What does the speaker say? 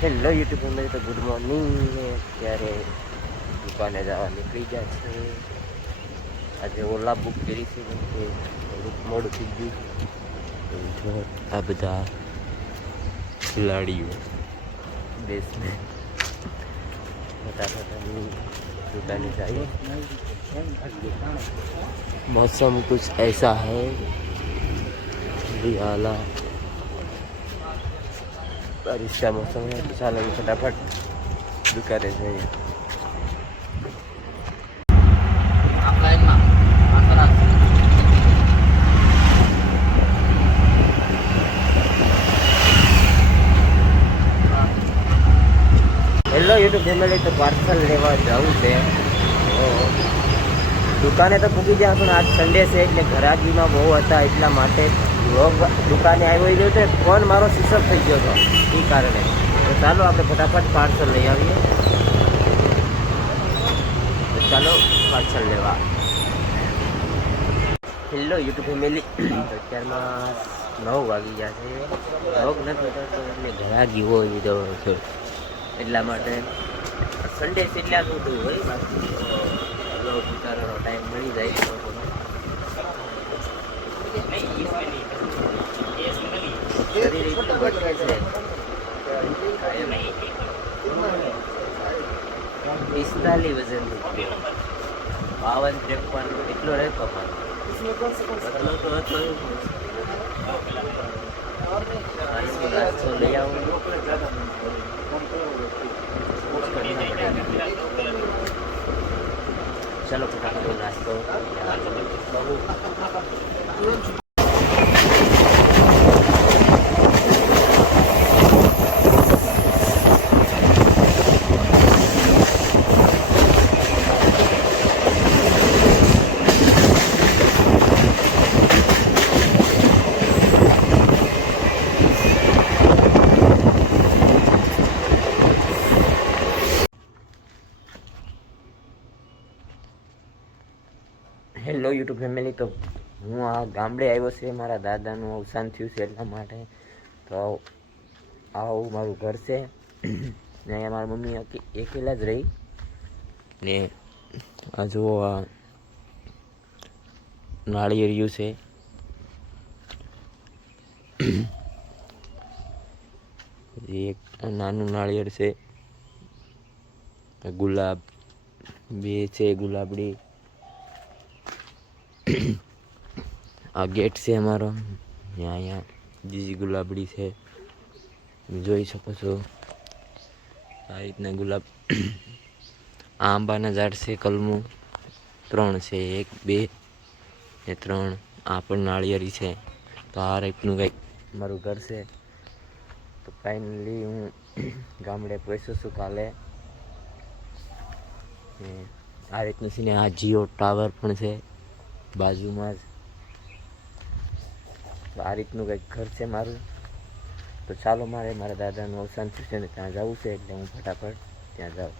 Hello YouTube family તો good morning ને અત્યારે દુકાને જવા નીકળી ગયા છે આજે ઓલા બુક કરી છે કેમ કે થોડુંક મોડું થઈ ગયું તો જો આ બધા ખિલાડીઓ દેશને ફટાફટાની દુકાને जाइए मौसम कुछ ऐसा है दियाला बारिश का मौसम है तो चलो फटाफट दुकाने जाइए હેલો યુટ્યુબ ફેમિલી તો પાર્સલ લેવા જવું છે તો દુકાને તો પૂકી ગયા પણ આજ સન્ડે છે એટલે ઘરાકીમાં બહુ હતા એટલા માટે વ્લોગ દુકાને આવ્યો ગયો તો ફોન મારો સ્વિચ થઈ ગયો હતો એ કારણે. તો ચાલો આપણે ફટાફટ પાર્સલ લઈ આવીએ. તો ચાલો પાર્સલ લેવા. હેલો યુટ્યુબ ફેમિલી અત્યારમાં નવ વાગી ગયા છે. નવ નથી ઉતારતો એટલે હોય એ તો છે. એટલા માટે સન્ડે એટલે આ થોડું હોય. બાકી ટાઈમ મળી જાય બધી રીતનું ભટકે છે પિસ્તાલીસ વજન બાવન ત્રેપન એટલો રહે તમારો એટલો લઈ આવું ચાલો ફટાફટ નાસ્તો. હેલો યુટ્યુબ ફેમિલી તો હું આ ગામડે આવ્યો છે, મારા દાદાનું અવસાન થયું છે એટલા માટે. તો આવું મારું ઘર છે. ને મારી મમ્મી એકેલા જ રહી. ને આ જુઓ, આ નાળિયેરિયું છે. એક નાનું નાળિયેર છે. ગુલાબ, બે છે ગુલાબડી. આ ગેટ છે અમારો. ત્યાં અહીંયા જીજી ગુલાબડી છે. જોઈ શકો છો. આ રીતના ગુલાબ આંબાના ઝાડ છે, કલમું ત્રણ છે, એક, બે ને ત્રણ. આ પણ નાળિયેરી છે. તો આ રીતનું કંઈક મારું ઘર છે. તો ફાઇનલી હું ગામડે પહોંચ્યો છું કાલે. આ રીતનું છે ને આ જીઓ ટાવર પણ છે. બાજુમાં જ. આ રીતનું કંઈક ઘર છે મારું. તો ચાલો મારે, મારા દાદાનું અવસાન થયું છે ને ત્યાં જવું છે એટલે હું ફટાફટ ત્યાં જાઉં.